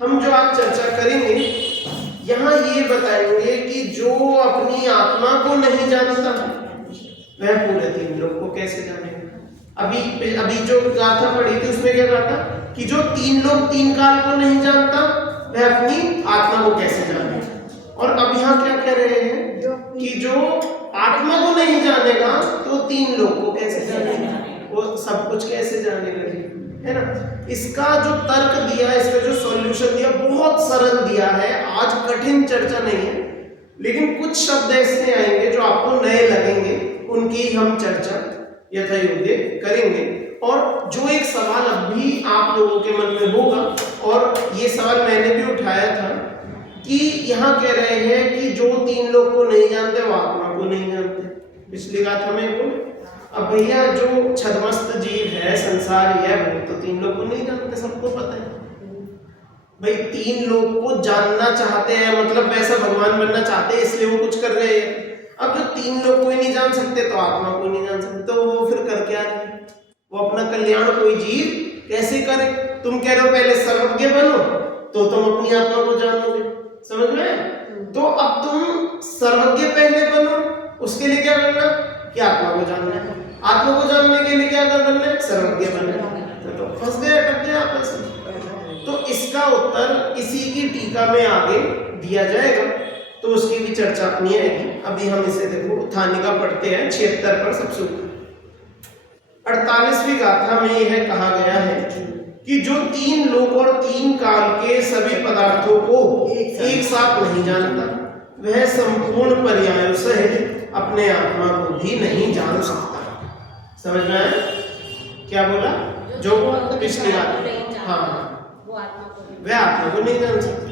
हम जो आज चर्चा करेंगे यहाँ ये बताएंगे कि जो अपनी आत्मा को नहीं जानता वह पूरे 3 लोग को कैसे जानेगा। अभी जो गाथा पढ़ी थी उसमें क्या कहा था कि जो 3 लोग 3 काल को नहीं जानता वह अपनी आत्मा को कैसे जानेगा। और अब यहाँ क्या कह रहे हैं कि जो आत्मा को नहीं जानेगा तो 3 लोग को कैसे जानेगा, वो सब कुछ कैसे जानेगा, है ना। इसका जो तर्क दिया, इसका जो सॉल्यूशन दिया बहुत सरल दिया है। आज कठिन चर्चा नहीं है, लेकिन कुछ शब्द ऐसे आएंगे जो आपको नए लगेंगे, उनकी हम चर्चा यथायोग्य करेंगे। और जो एक सवाल अभी आप लोगों के मन में होगा, और ये सवाल मैंने भी उठाया था कि यहाँ कह रहे हैं कि जो 3 लोग को नहीं जानते वो आत्मा को नहीं जानते। पिछली बात हमें बोले अब भैया जो छद्मस्त जीव है, संसार है, वो तो 3 लोग को नहीं जानते, सबको पता है भाई। 3 लोग को जानना चाहते हैं मतलब वैसा भगवान बनना चाहते हैं, इसलिए वो कुछ कर रहे हैं। अब जो 3 लोग कोई नहीं जान सकते तो आत्मा कोई नहीं जान सकते, तो वो फिर कर क्या रहे हैं? वो अपना कल्याण कोई जीव कैसे करे? तुम कह रहे हो पहले सर्वज्ञ बनो तो तुम अपनी आत्मा को जानोगे, समझ में? तो अब तुम सर्वज्ञ पहले बनो, उसके लिए क्या करना कि आत्मा को जानना है। आत्मा को जानने के लिए क्या करना है? सर्वज्ञ बनना है। तो फंस गए, अटक गए आपस में। तो इसका उत्तर इसी की टीका में आगे दिया जाएगा, तो उसकी भी चर्चा अपनी आएगी। अभी हम इसे देखो थानिका पढ़ते हैं 76 पर सबसे ऊपर 48वीं गाथा में यह कहा गया है कि जो 3 लोक और 3 काल के सभी पदार्थों को एक साथ नहीं जानता वह संपूर्ण पर्यायों सहित अपने आत्मा को भी नहीं जान सकता। समझ में आया क्या बोला? जो पिछली बात, हाँ, वह आत्मा को नहीं जान सकता।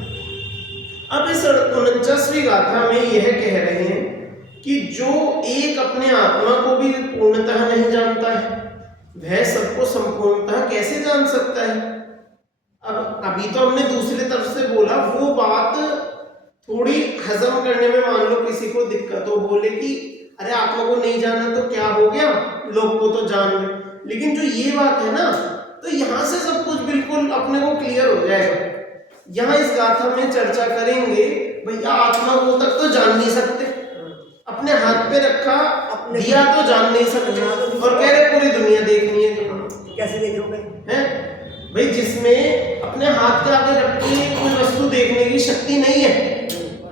अब इस 49वीं गाथा में यह कह रहे हैं कि जो एक अपने आत्मा को भी पूर्णतः नहीं जानता है वह सबको संपूर्णतः कैसे जान सकता है। अब अभी तो हमने दूसरी तरफ से बोला, वो बात थोड़ी हजम करने में मान लो किसी को दिक्कत हो, बोले कि अरे आत्मा को नहीं जाना तो क्या हो गया, लोग को तो जान ले। लेकिन जो ये बात है ना, तो यहां से सब कुछ बिल्कुल अपने को क्लियर हो जाएगा। यहाँ इस गाथा में चर्चा करेंगे भैया आत्मा को तक तो जान नहीं सकते, अपने हाथ पे रखा दिया तो जान नहीं सकते, और कह रहे पूरी दुनिया देखनी है। कैसे देखोगे? हैं भाई, जिसमें अपने हाथ के आगे रख के कोई वस्तु देखने की शक्ति नहीं है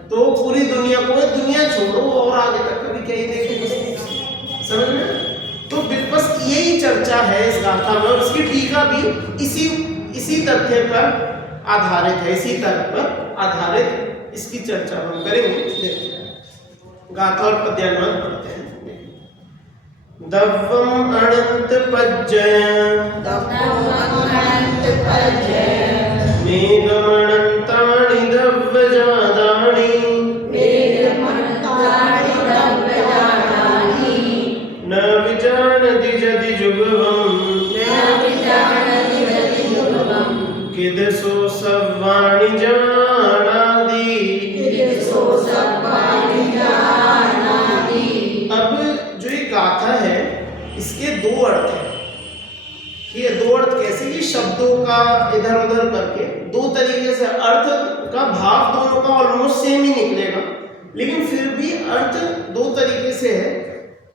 तो पूरी दुनिया को, दुनिया छोड़ो और आगे तक कभी क्या ही देखेंगे, समझ में? तो बस यही चर्चा है इस गाथा में, और इसकी टीका भी इसी तथ्य पर आधारित है, इसी तर्क पर आधारित इसकी चर्चा हम करेंगे। गाथा और पद्यान्वय पढ़ते हैं। दव्वम अनंत पज्जय मेघमणन्तानि दव्वजादानि न विजानति जदि जुगवम् किदसो सव्वाणि जानाति। अब जो ये गाथा है इसके 2 अर्थ हैं। ये 2 अर्थ कैसे? कि शब्दों का इधर उधर करके 2 तरीके से अर्थ का भाव दोनों का ऑलमोस्ट सेम ही निकलेगा, लेकिन फिर भी अर्थ 2 तरीके से है।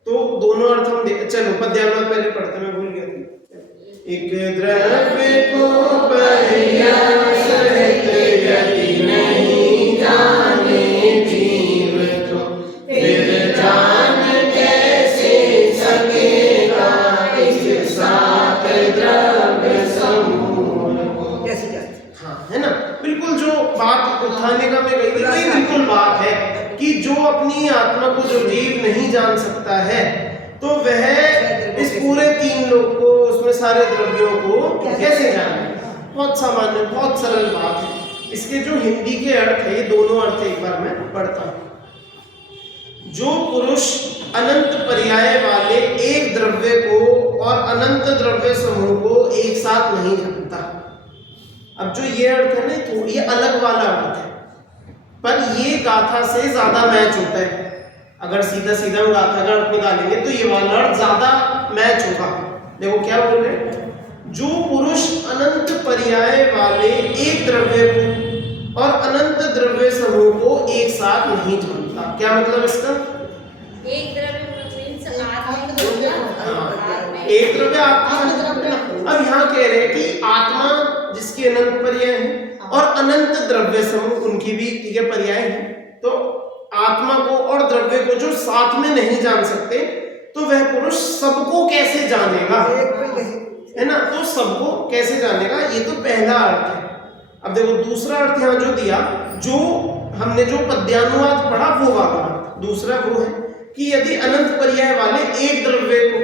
तो दोनों अर्थ हम देख, चलो पद्यान्वय पहले पढ़ते, मैं भूल गया था। एक द्रव्य को पर्याय सहित यदि नहीं जाने जीव तो फिर जान कैसे सकेगा इस सात द्रव्य समूह को। कैसे जाते? हाँ, है ना। बिल्कुल जो बात उठाने का मैं कही थी, बिल्कुल बात है कि जो अपनी आत्मा को जो जीव नहीं जान सकता है तो वह इस पूरे 3 लोग को, उसमें सारे द्रव्यों को कैसे जाने। बहुत सामान्य, बहुत सरल बात है। इसके जो हिंदी के अर्थ है, ये दोनों अर्थ एक बार मैं पढ़ता हूं। जो पुरुष अनंत पर्याय वाले एक द्रव्य को और अनंत द्रव्य समूह को एक साथ नहीं जानता। अब जो ये अर्थ है ना, थोड़ी अलग वाला अर्थ है, पर ये गाथा से ज्यादा मैच होता है। अगर सीधा सीधा हम गाथा का अर्थ निकालेंगे तो ये वाला अर्थ ज्यादा मैच होगा। देखो क्या बोल रहे हैं, जो पुरुष अनंत पर्याय वाले एक द्रव्य को एक साथ नहीं जानता। क्या मतलब इसका? एक द्रव्य एक द्रव्य आत्मा। अब यहाँ कह रहे हैं कि आत्मा जिसकी अनंत पर्याय है और अनंत द्रव्य समूह उनकी भी ठीक है पर्याय है, तो आत्मा को और द्रव्य को जो साथ में नहीं जान सकते, तो वह पुरुष सबको कैसे जानेगा, है ना? तो सबको कैसे जानेगा, ये तो पहला अर्थ है। अब देखो दूसरा अर्थ यहाँ जो दिया, जो हमने जो पद्यानुवाद पढ़ा वो वाला अर्थ दूसरा वो है कि यदि अनंत पर्याय वाले एक द्रव्य को,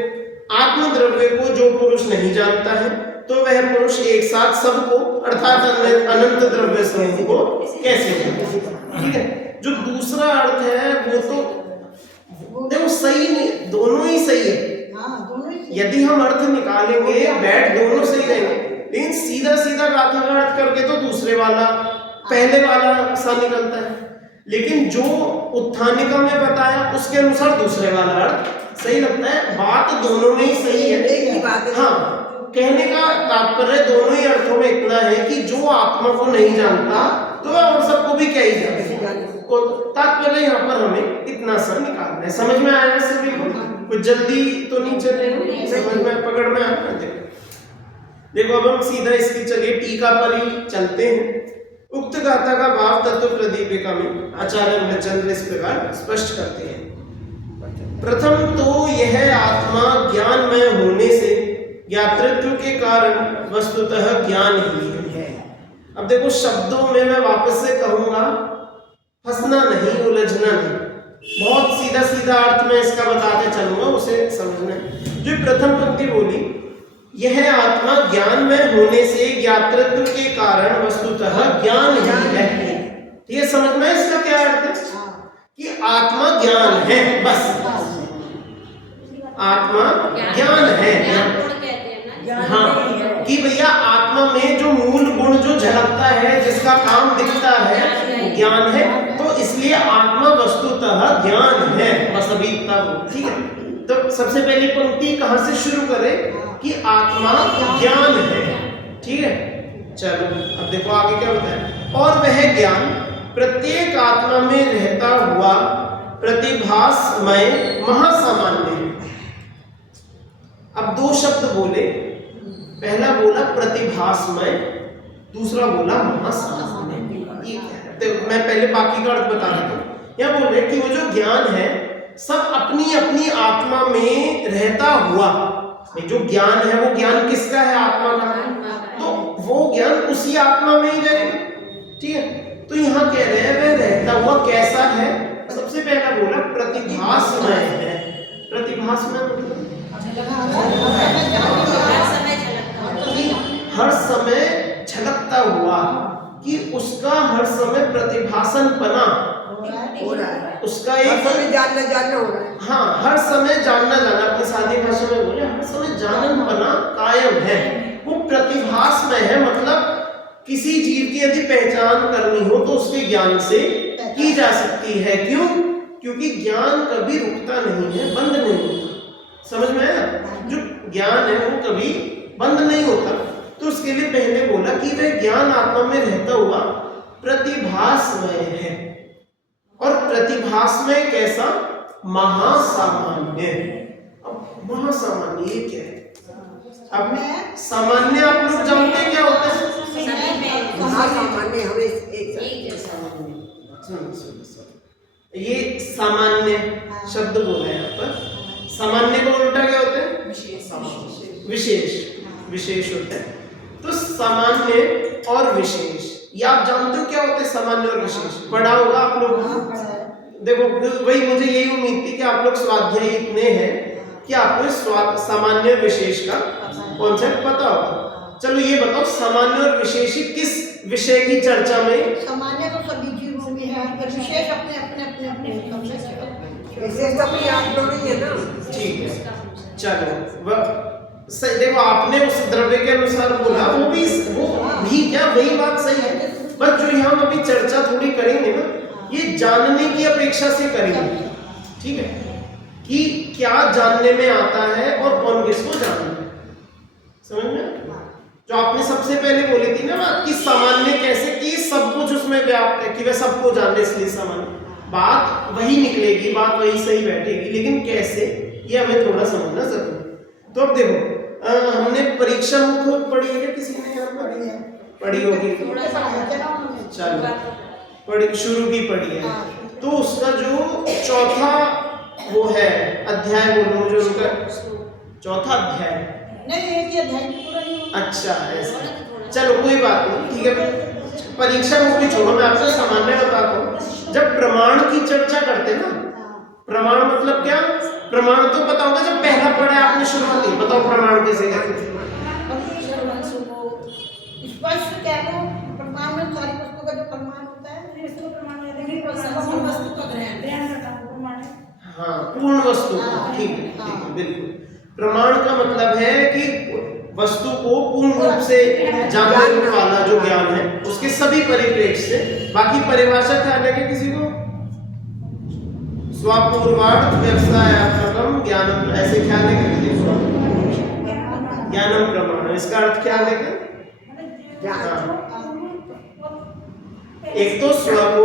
आत्म द्रव्य को जो पुरुष नहीं जानता है, तो वह पुरुष एक साथ सबको अर्थात अनंत द्रव्य समूह को कैसे जानेगा। ठीक है, जो दूसरा अर्थ है वो तो देखो सही नहीं, दोनों ही सही है। यदि हम अर्थ निकालेंगे बैठ दोनों सही रहेंगे, लेकिन सीधा सीधा गाथा का अर्थ करके तो दूसरे वाला पहले वाला सा निकलता है, लेकिन जो उत्थानिका में बताया उसके अनुसार दूसरे वाला अर्थ सही लगता है। बात दोनों में ही सही है। हाँ, कहने का तात्पर्य दोनों ही अर्थों में इतना है कि जो आत्मा को नहीं जानता तो वह और सबको भी क्या ही जानेगा। तात्पर्य यहाँ पर हमें इतना सा निकालना है। समझ में आया सभी को? कुछ जल्दी तो नहीं चल रही, समझ में पकड़ में आया? देखो अब हम सीधा इसकी चलिए टीका पर ही चलते हैं। उक्त गाथा का भाव तत्व प्रदीपिका में आचार्य मृचंद्र इस प्रकार स्पष्ट करते हैं। प्रथम तो यह आत्मा ज्ञानमय होने से ज्ञातृत्व के कारण वस्तुतः ज्ञान ही है। अब देखो शब्दों में मैं वापस से कहूंगा, फंसना नहीं, उलझना नहीं, बहुत सीधा सीधा अर्थ में इसका बताते चलूंगा, उसे समझना है। जो प्रथम पंक्ति बोली, यह आत्मा ज्ञान में होने से ज्ञातृत्व के कारण वस्तुतः ज्ञान ही है। ये समझ में इसका क्या अर्थ है कि आत्मा ज्ञान है, बस आत्मा ज्ञान है। हाँ, कि भैया आत्मा में जो मूल गुण जो झलकता है, जिसका काम दिखता है, ज्ञान है, तो इसलिए आत्मा वस्तुतः ज्ञान है, बस अभी इतना। ठीक है, तो सबसे पहली पंक्ति कहां से शुरू करें कि आत्मा ज्ञान है। ठीक है, चलो अब देखो आगे क्या होता है। और वह ज्ञान प्रत्येक आत्मा में रहता हुआ प्रतिभासमय महासामान्य है। अब दो शब्द बोले, पहला बोला प्रतिभासमय, दूसरा बोला महासामान्य। ये क्या? मैं पहले बाकी का अर्थ बता रहा हूं। यहाँ बोल रहे कि वो जो ज्ञान है सब अपनी अपनी आत्मा में रहता हुआ, जो ज्ञान है वो ज्ञान किसका है? आत्मा का, तो वो ज्ञान उसी आत्मा में ही रहेगा। ठीक है, तो यहाँ कह रहे हैं वह रहता हुआ कैसा है? सबसे पहला बोला प्रतिभासमय है। प्रतिभासमय मतलब हर समय झलकता हुआ, कि उसका हर समय प्रतिभासन पना हो रहा है, उसका एक जानना हो रहा है। हाँ, हर समय जानना जाना, अपनी सादी भाषा में बोले हर समय जानन पना कायम है, वो प्रतिभास में है। मतलब किसी जीव की यदि पहचान करनी हो तो उसके ज्ञान से की जा सकती है। क्यों? क्योंकि ज्ञान कभी रुकता नहीं है, बंद नहीं होता। समझ में आया? जो ज्ञान है वो कभी बंद नहीं होता। तो उसके लिए पहले बोला कि वह ज्ञान आत्मा में रहता हुआ प्रतिभासमय है। और प्रतिभासमय कैसा? महासामान्य। अब महासामान्य ये क्या है? अब सामान्य आप लोग जानते हैं क्या होता है? महासामान्य हमें एक ये सामान्य शब्द बोला है यहाँ पर। सामान्य को उल्टा क्या होता है? विशेष। विशेष होता है। तो सामान्य और विशेष, ये आप जानते हो क्या होते हैं? सामान्य और विशेष पढ़ा होगा आप लोग। देखो वही मुझे यही उम्मीद थी कि आप लोग स्वाध्याय इतने हैं कि आपको सामान्य विशेष का कॉन्सेप्ट पता होगा। चलो ये बताओ, सामान्य और विशेष किस विषय की चर्चा में? सामान्य तो सभी जीवों में है, विशेष अपने अपने अपने अपने विशेष तो अपनी आप दोनों ही है ना। ठीक है, चलो देखो आपने उस द्रव्य के अनुसार बोला, वो भी क्या वही बात सही है। बस जो हम अभी चर्चा थोड़ी करेंगे ना, ये जानने की अपेक्षा से करेंगे। ठीक है, कि क्या जानने में आता है और कौन किसको जानना है। समझ में? जो आपने सबसे पहले बोली थी ना बात कि सामान्य कैसे, कि सब कुछ उसमें व्याप्त बात है कि वह सबको जाने इसलिए सामान्य, बात वही निकलेगी, बात वही सही बैठेगी, लेकिन कैसे ये हमें थोड़ा समझना जरूरी है। तो अब देखो हमने परीक्षा मुख पढ़ी है, किसी ने यहाँ पढ़ी होगी, चलो पढ़ी, शुरू की पढ़ी है। तो उसका जो चौथा वो है अध्याय, बोलो जो उनका चौथा अध्याय, नहीं एक ही अध्याय पूरा नहीं हुआ। अच्छा ऐसा, चलो कोई बात नहीं, ठीक है। परीक्षा मुख भी छोड़ो, मैं आपको सामान्य बताता हूँ। जब प्रमाण की चर्चा करते ना, प्रमाण मतलब क्या, प्रमाण तो पता होगा जब पहला पढ़ा आपने शुरुआती, बताओ प्रमाण कैसे कहते हैं? स्पष्ट क्या हो, प्रमाण में सारी वस्तु का जो प्रमाण होता है, वस्तु का ग्रहण, हाँ पूर्ण वस्तु, ठीक है बिल्कुल। प्रमाण का मतलब है कि वस्तु को पूर्ण रूप से जानने वाला जो ज्ञान है उसके सभी परिप्रेक्ष्य से। बाकी परिभाषा क्या लगे किसी को? स्वपूर्वार्थ व्यवसायात्मकम ज्ञानम, ऐसे क्या लेंगे? ज्ञानम प्रमाण, इसका अर्थ क्या लेंगे? एक तो स्व को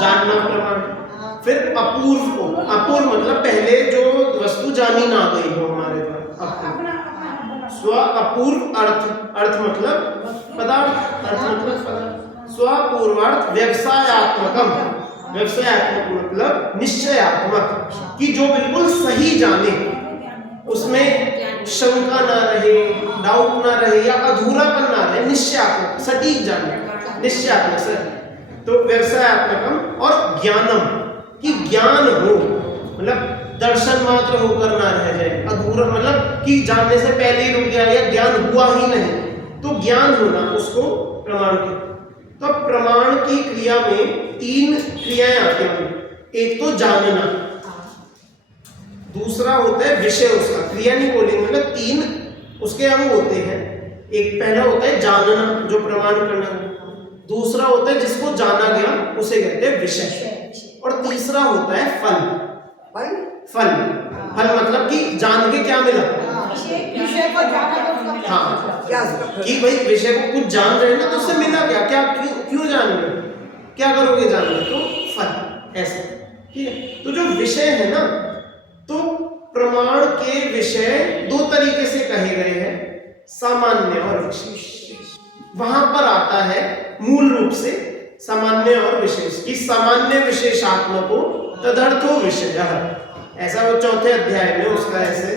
जानना प्रमाण, फिर अपूर्व को, अपूर्व मतलब पहले जो वस्तु जानी ना गई हो हमारे द्वारा। स्व अपूर्व अर्थ, अर्थ मतलब पदार्थ, अर्थ मतलब पदार्थ। स्वपूर्वार्थ व्यवसायात्मकम, व्यवसायात्मक मतलब निश्चयात्मक, कि जो बिल्कुल सही जाने, उसमें शंका ना रहे, डाउट ना रहे या अधूरापन ना रहे, निश्चयात्मक सटीक जाने, निश्चयात्मक सर। तो व्यवसायात्मकम और ज्ञानम, कि ज्ञान हो, मतलब दर्शन मात्र होकर ना रह जाए, अधूरा मतलब कि जानने से पहले ही रुक गया या ज्ञान हुआ ही नहीं, तो ज्ञान होना उसको प्रमाण कहते हैं। तो प्रमाण की क्रिया में तीन क्रियाएं आती हैं। एक तो जानना, दूसरा होता है विषय, उसका क्रिया नहीं बोलेंगे, मतलब तीन उसके अंग होते हैं। एक पहला होता है जानना जो प्रमाण करना, दूसरा होता है जिसको जाना गया उसे कहते हैं विषय, और तीसरा होता है फल। फल फल मतलब कि जान के क्या मिला, विषय को जाना तो उसका हाँ कि भाई विषय को कुछ जान रहे हैं ना, तो उससे मिला क्या, क्या क्यों जान रहे हो, क्या करोगे जान रहे, तो फल, ऐसा ठीक है। तो जो विषय है ना, तो प्रमाण के विषय दो तरीके से कहे गए हैं, सामान्य और विशेष। वहां पर आता है मूल रूप से सामान्य और विशेष, की सामान्य विशेषात्मको तदर्थो विषय, ऐसा वो चौथे अध्याय में उसका ऐसे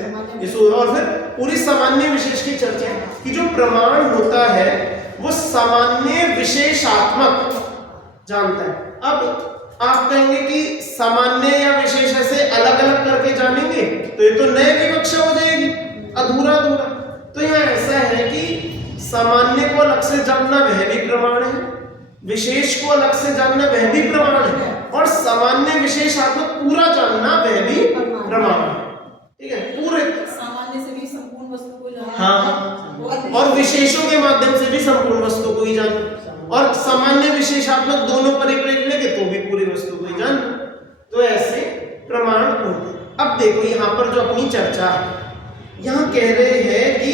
इस, और फिर पूरी सामान्य विशेष की चर्चा है कि जो प्रमाण होता है वो सामान्य विशेषात्मक जानता है। अब आप कहेंगे कि सामान्य या विशेष ऐसे अलग अलग करके जानेंगे तो ये तो नए विवक्षा हो जाएगी, अधूरा अधूरा। तो यहाँ ऐसा है कि सामान्य को अलग से जानना वह भी प्रमाण है, विशेष को अलग से जानना वह भी प्रमाण है, और सामान्य विशेषात्मक पूरा जानना वह भी प्रमाण है। ठीक है, पूरे सामान्य से भी संपूर्ण वस्तु को जानना, हाँ, और विशेषों के माध्यम से भी संपूर्ण वस्तु को ही जानना, और सामान्य विशेषात्मक दोनों परिप्रेक्ष्य लेके तो भी पूरी वस्तु को ही जानना। तो ऐसे प्रमाण होते हैं। अब देखो यहाँ पर जो अपनी चर्चा है, यहाँ कह रहे हैं कि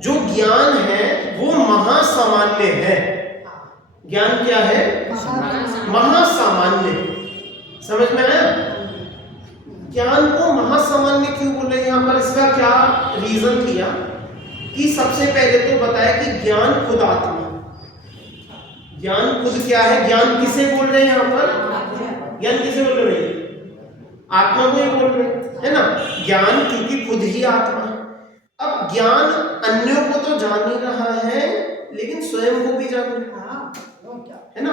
जो ज्ञान है वो महासामान्य है। ज्ञान क्या है? महासामान्य। समझ में आया? ज्ञान को महासामान्य क्यों बोले यहाँ पर, इसका क्या रीजन दिया कि सबसे पहले तो बताया कि ज्ञान खुद आत्मा, ज्ञान खुद क्या है, ज्ञान किसे बोल रहे हैं यहाँ पर, ज्ञान किसे बोल रहे हैं, आत्मा को ही बोल रहे हैं, है ना। ज्ञान क्योंकि खुद ही आत्मा है। अब ज्ञान अन्यों को तो जान ही रहा है, लेकिन स्वयं को भी जान रहा है ना।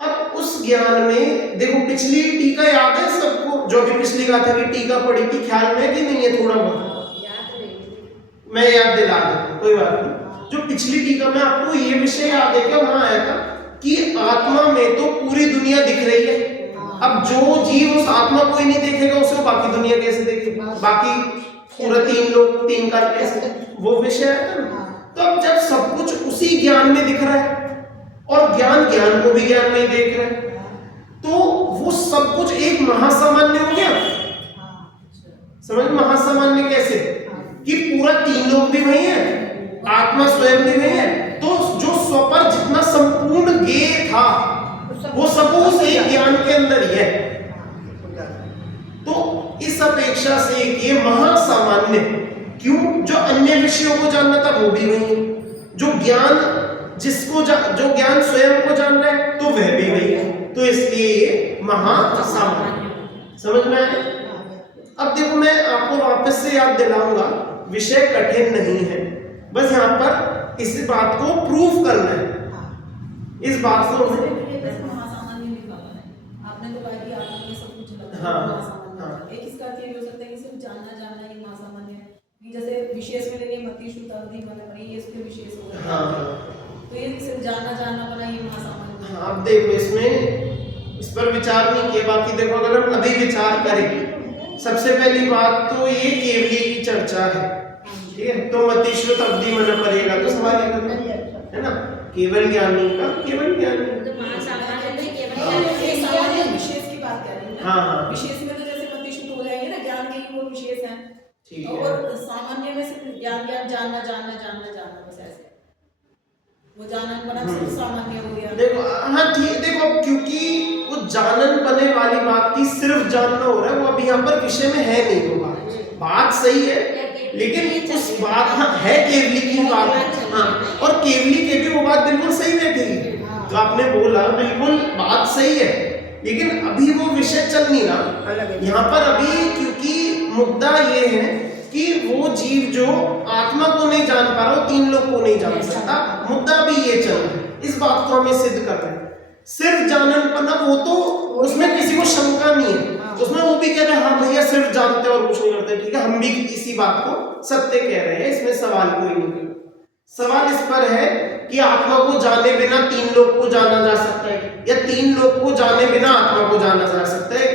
अब उस ज्ञान में देखो, पिछली टीका याद है सबको, जो भी पिछली गाथा की टीका पढ़ी थी, ख्याल में कि नहीं है? थोड़ा बहुत मैं याद दिला देता, कोई बात नहीं। जो पिछली टीका में आपको ये विषय याद है क्या, वहां आया था कि आत्मा में तो पूरी दुनिया दिख रही है। अब जो जीव उस आत्मा को ही नहीं देखेगा, उसे बाकी दुनिया कैसे देखेगा, बाकी पूरा तीन लोग, तीन काल कैसे, वो विषय है ना। तो अब जब सब कुछ उसी ज्ञान में दिख रहा है और ज्ञान ज्ञान को भी ज्ञान में ही देख रहा है, तो वो सब कुछ एक महासामान्य हो गया। समझ, महासामान्य कैसे कि पूरा तीन लोग भी वही है, आत्मा स्वयं भी वही है। तो जो स्वपर जितना संपूर्ण ज्ञेय था वो सब उस एक ज्ञान के अंदर ही है। तो इस अपेक्षा से ये महासामान्य, क्यों? जो अन्य विषयों को जानना था वो भी वही है, जो ज्ञान जो ज्ञान स्वयं को जान रहा है तो वह भी वही है, तो इसलिए ये महासामान्य। समझ में आया? अब देखो मैं आपको वापस से याद दिलाऊंगा, विषय कठिन नहीं है, बस यहाँ पर इस बात को प्रूफ करना है। इस बात को महासामान्य लिखा हुआ है, आपने तो कहा कि आत्मा में सब कुछ लगा हाँ, महासामान्य। हाँ। एक इसका अर्थ ये भी हो सकता है कि सिर्फ जानना ही महासामान्य है, कि जैसे विशेष में लेंगे मति शुद्ध अवधि मन ये इसके विशेष हो गए। हाँ, तो ये सिर्फ जानना बना ये महासामान्य। हाँ, अब देखो इसमें इस पर विचार नहीं किया, बाकी देखो अगर हम अभी विचार करें, सबसे पहली बात तो ये केवली की चर्चा है, ठीक है? तो मतिश्रुत अवधि मन पड़ेगा तो सवाल है ना, केवल ज्ञानी का केवल ज्ञानी। तो महासामान्य में केवल हाँ। सामान्य विशेष की बात कर रही हूँ। हाँ, हाँ। विशेष में तो जैसे मति शुद्ध हो जाएंगे ना, ज्ञान के ही वो विशेष हैं। ठीक तो है। और सामान्य में सिर्फ ज्ञान जानना बस ऐसे वो जानन बना सिर्फ सामान्य हो गया। देखो हाँ ठीक, देखो क्योंकि वो जानन बने वाली बात की सिर्फ जानना हो रहा है, वो अभी यहाँ पर विषय में है नहीं, वो बात सही है, लेकिन उस बात हाँ है केवली की बात, हाँ, और केवली के भी वो बात बिल्कुल सही बैठेगी, जो आपने बोला बिल्कुल बात सही है, लेकिन अभी वो विषय चल नहीं रहा यहाँ पर अभी, क्योंकि मुद्दा ये है कि वो जीव जो आत्मा को नहीं जान पा रहा, वो तीन लोग को नहीं जान सकता, मुद्दा भी ये चल रहा है, इस बात को हमें सिद्ध कर रहे हैं। सिर्फ जानन पना वो तो उसमें किसी को शंका नहीं है, उसमें वो भी कह रहे हैं हाँ भैया सिर्फ जानते और कुछ नहीं करते, ठीक है, हम भी इसी बात को सत्य कह रहे हैं, इसमें सवाल कोई नहीं। सवाल इस पर है कि आत्मा को जाने बिना तीन लोग को जाना जा सकता है, या तीन लोग को जाने बिना आत्मा को जाना जा सकता है,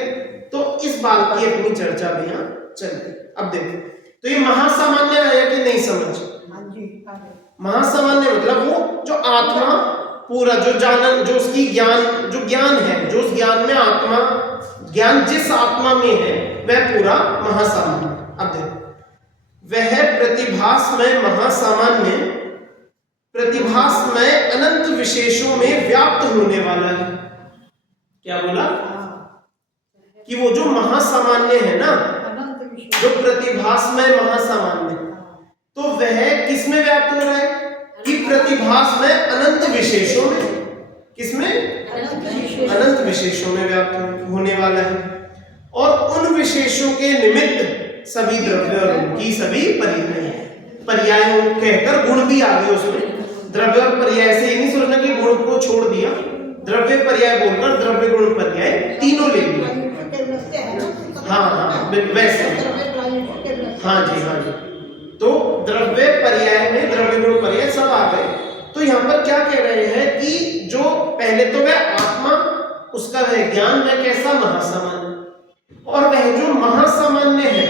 तो इस बात की अपनी चर्चा भी यहाँ चल रही। अब देखो तो ये महासामान्य आया कि नहीं समझ? महासामान्य मतलब वो जो आत्मा पूरा जो जानन, जो उसकी ज्ञान, जो ज्ञान है, जो उस ज्ञान में आत्मा, ज्ञान जिस आत्मा में है वह पूरा महासामान्य। अब देखो वह प्रतिभास में महासामान्य, प्रतिभास में अनंत विशेषों में व्याप्त होने वाला है। क्या बोला? कि वो जो महासामान्य है ना, जो प्रतिभास में महासामान्य, तो वह किसमें व्याप्त हो रहा है? कि प्रतिभास में अनंत विशेषों में, किसमें? अनंत विशेषों में व्याप्त होने वाला है, और उन विशेषों के निमित्त सभी द्रव्य और उनकी सभी पर्यायों कहकर गुण भी आ गए उसमें। द्रव्य और पर्याय से ये नहीं सोचना कि गुण को छोड़ दिया, द्रव्य पर्याय बोलकर द्रव्य गुण पर्याय तीनों ले लिया। हाँ हाँ वैसे, हाँ जी हाँ जी, तो द्रव्य पर्याय में द्रव्य गुण पर्याय सब आ गए। तो यहाँ पर क्या कह रहे हैं कि जो पहले तो वह आत्मा, उसका वह ज्ञान, वह कैसा? महासामान्य, और वह जो महासामान्य है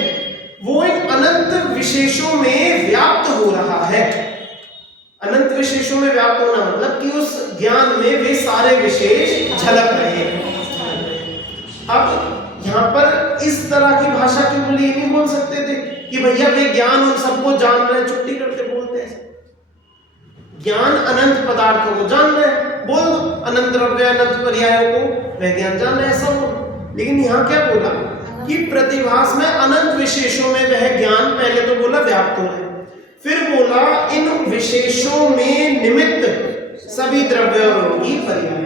वो इन अनंत विशेषों में व्याप्त हो रहा है। अनंत विशेषों में व्याप्त होना मतलब कि उस ज्ञान में वे सारे विशेष झलक रहे हैं। अब यहाँ पर इस तरह की भाषा के बोले नहीं बोल सकते थे कि भैया वे ज्ञान उन सबको जान रहे हैं, छुट्टी करते बोलते हैं ज्ञान अनंत पदार्थों को जान रहे हैं, बोल दो अनंत द्रव्य अनंत पर्यायों को वह ज्ञान जान रहे हैं सब। लेकिन यहाँ क्या बोला कि प्रतिभास में अनंत विशेषों में वह ज्ञान, पहले तो बोला व्याप्त हो रहा है, फिर बोला इन विशेषों में निमित्त सभी द्रव्य और उनकी पर्याय।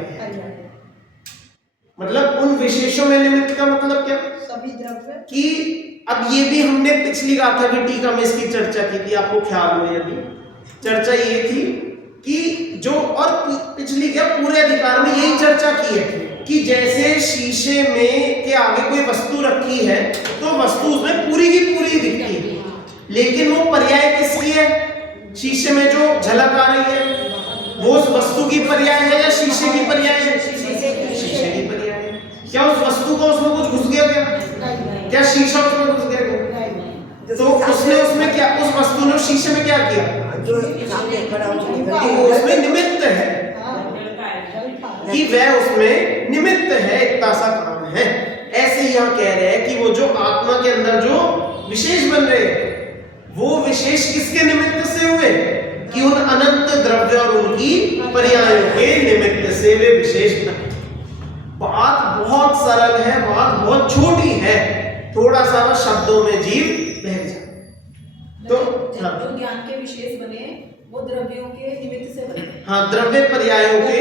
मतलब उन विशेषों में निमित्त का मतलब क्या? सभी द्रव्य कि अब ये भी हमने पिछली गाथा की टीका में इसकी चर्चा की थी, आपको ख्याल में यदि चर्चा ये थी कि जो, और पिछली क्या पूरे अधिकार में यही चर्चा की है कि जैसे शीशे में के आगे कोई वस्तु रखी है तो वस्तु उसमें पूरी की पूरी दिखती है, लेकिन वो पर्याय किसकी है? शीशे में जो झलक आ रही है वो उस वस्तु की पर्याय है या शीशे की पर्याय है? शीशे की पर्याय है। क्या उस वस्तु को उसमें कुछ घुस गया क्या? क्या शीशा उसमें घुस गया क्या? तो उसने उसमें क्या, उस वस्तु ने शीशे में क्या किया? तो उसमें निमित्त है कि वह उसमें निमित्त है, इतना सा काम है। ऐसे यहाँ कह रहे हैं कि वो जो आत्मा के अंदर जो विशेष बन रहे हैं वो विशेष किसके निमित्त से हुए? कि उन अनंत द्रव्य और उनकी पर्यायों के निमित्त से वे विशेष बने। बात बहुत सरल है, बात बहुत छोटी है, थोड़ा सा बस शब्दों में जीव बह जाए। तो जो ज्ञान के विशेष बने वो द्रव्यों के निमित्त से बने। हाँ, द्रव्य पर्यायों के,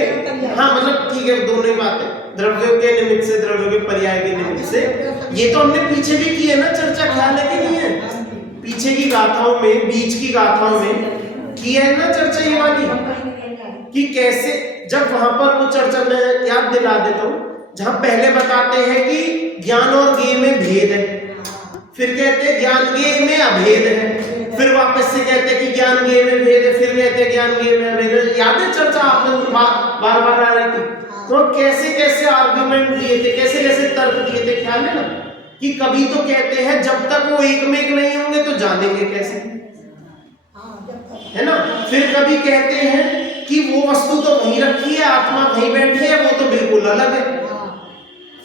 हाँ मतलब ठीक है, दोनों ही बातें, द्रव्यों के निमित्त से, द्रव्यों के पर्याय के निमित्त से। ये तो हमने पीछे भी की है ना चर्चा, ख्याल है कि नहीं है? पीछे की गाथाओं में, बीच की गाथाओं में की है ना चर्चा ये वाली, कि कैसे, जब वहां पर वो चर्चा में याद दिला देता हूँ, जहां पहले बताते हैं कि ज्ञान और ज्ञेय में भेद है, फिर कहते हैं ज्ञान ज्ञेय में अभेद है, फिर वापस से कहते हैं कि ज्ञान ज्ञेय में भेद है, फिर कहते हैं ज्ञान ज्ञेय में अभेद है। याद है चर्चा आपने बार बार आ रही थी? तो कैसे कैसे आर्गुमेंट दिए थे, कैसे कैसे तर्क दिए थे, ख्याल है ना? कि कभी तो कहते हैं जब तक वो एक में एक नहीं होंगे तो जानेंगे कैसे, है ना? फिर कभी कहते हैं कि वो वस्तु तो वहीं रखी है, आत्मा वहीं बैठी है, वो तो बिल्कुल अलग है।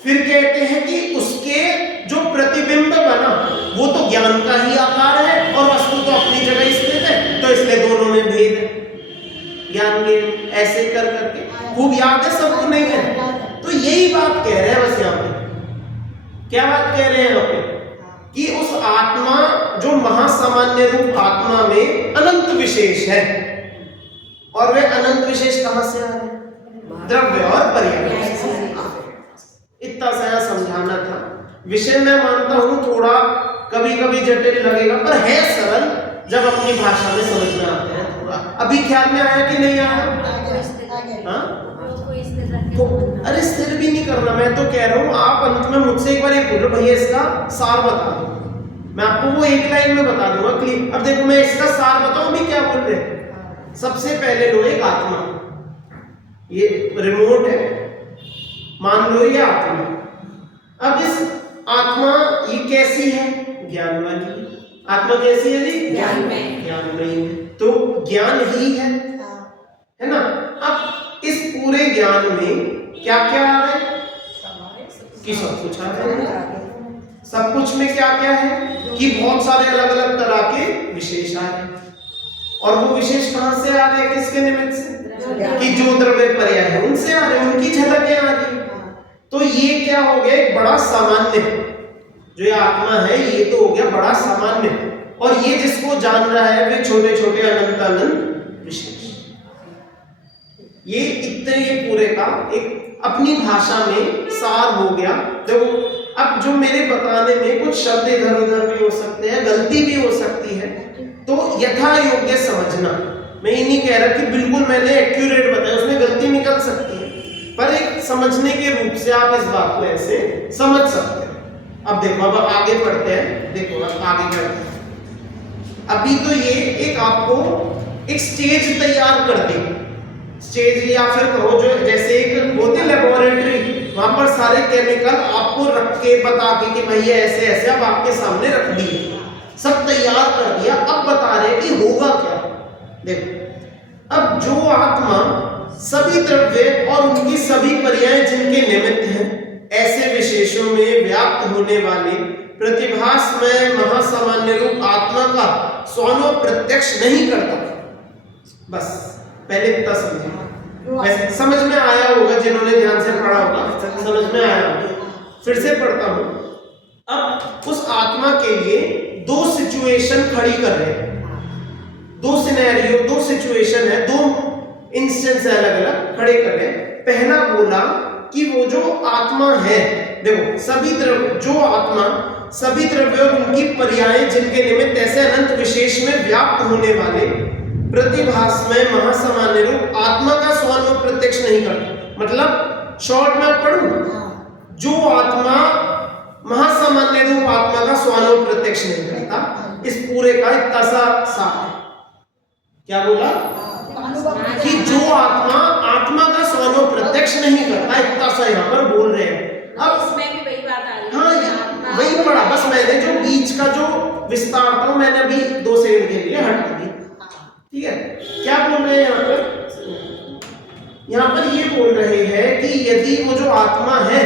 फिर कहते हैं कि उसके जो प्रतिबिंब बना वो तो ज्ञान का ही आकार है और वस्तु तो अपनी जगह स्थित है, तो इसलिए दोनों में भेद है। ज्ञान के ऐसे कर करके खूब याद है, सबको नहीं है? तो यही बात कह रहे हैं बस यहाँ पे। क्या बात कह रहे हैं यहाँ पे? कि उस आत्मा जो महासामान्य रूप आत्मा में अनंत विशेष है, और वे अनंत विशेष कहां से आ रहे हैं? द्रव्य और पर्याय। इतना सा समझाना था। विषय मैं मानता हूं थोड़ा कभी कभी जटिल लगेगा, पर है सरल जब अपनी भाषा में समझ में आते हैं। थोड़ा अभी ख्याल में आया कि नहीं आया? हाँ, तो अरे स्थिर भी नहीं करना, मैं तो कह रहा हूं आप अंत में मुझसे एक बार ये बोलो भैया इसका सार बता दो, मैं आपको वो एक लाइन में बता दूंगा क्लियर। अब देखो मैं इसका सार बताऊं भी क्या बोल रहे हैं। सबसे पहले लो एक आत्मा, ये रिमोट है, मान लो ये आत्मा। अब इस आत्मा ये कैसी है? ज्ञान वाली। आत्मा कैसी है जी? ज्ञानमयी है, तो ज्ञान ही है ना? अब इस पूरे ज्ञान में क्या क्या आ रहा है? कि सब कुछ आ रहा है। सब कुछ में क्या क्या है? कि बहुत सारे अलग अलग तरह के विशेष आ रहे हैं, और वो विशेष कहां से आ रहे हैं? किसके निमित्त से? कि जो द्रव्य पर्याय है उनसे आ रहे हैं, उनकी झलकें आ रही है। तो ये क्या हो गया? एक बड़ा सामान्य, जो ये आत्मा है ये तो हो गया बड़ा सामान्य, और ये जिसको जान रहा है वे छोटे छोटे अनंत अनंत विशेष। ये इतने ये पूरे का एक अपनी भाषा में सार हो गया। देखो अब जो मेरे बताने में कुछ शब्द इधर उधर भी हो सकते हैं, गलती भी हो सकती है, तो यथा योग्य समझना। मैं ये नहीं कह रहा कि बिल्कुल मैंने एक्यूरेट बताया, उसमें गलती निकल सकती है, पर एक समझने के रूप से आप इस बात को ऐसे समझ सकते हैं। अब देखो, अब आगे बढ़ते हैं। देखो अब आगे बढ़ते हैं। अभी तो ये एक आपको एक स्टेज तैयार कर दी, स्टेज या फिर कहो जो जैसे एक होती है लेबोरेटरी, वहां पर सारे केमिकल आपको रख के बता के कि भैया ऐसे ऐसे अब आपके सामने रख दिए, सब तैयार कर दिया। अब बता रहे कि होगा क्या। देखो अब जो आत्मा सभी द्रव्य और उनकी सभी पर्याय जिनके निमित्त हैं, ऐसे विशेषों में व्याप्त होने वाले प्रतिभास में महासामान्य रूप आत्मा का स्वयं प्रत्यक्ष नहीं करता। बस पहले इतना समझे, वैसे समझ में आया होगा, जिन्होंने ध्यान से पढ़ा होगा समझ में आया होगा। फिर से पढ़ता हूं। अब उस आत्मा के लिए दो सिचुएशन खड़ी कर रहे हैं, दो सिनेरियो, दो सिचुएशन है, दो इंस्टेंस अलग अलग खड़े कर रहे हैं। पहला बोला कि वो जो आत्मा है, देखो सभी द्रव्य, जो आत्मा सभी द्रव्य और उनकी पर्याय जिनके निमित्त ऐसे अनंत विशेष में व्याप्त होने वाले प्रतिभास में महासामान्य रूप आत्मा का स्वयं प्रत्यक्ष नहीं करता। मतलब शॉर्ट में पढ़ूं, जो आत्मा महासामान्य रूप आत्मा का स्वयं प्रत्यक्ष नहीं करता, इस पूरे का इतना सा सार क्या बोला कि जो आत्मा आत्मा का स्वयं प्रत्यक्ष नहीं करता, इतना सा यहाँ पर बोल रहे हैं। अब इसमें भी वही बात आ रही है। हाँ वही पढ़ा, बस मैंने जो बीच का जो विस्तार था मैंने अभी 2 सेकंड के लिए हटा दी। ठीक है, क्या बोल रहे हैं यहाँ पर? यहाँ पर ये बोल रहे हैं कि यदि वो जो आत्मा है,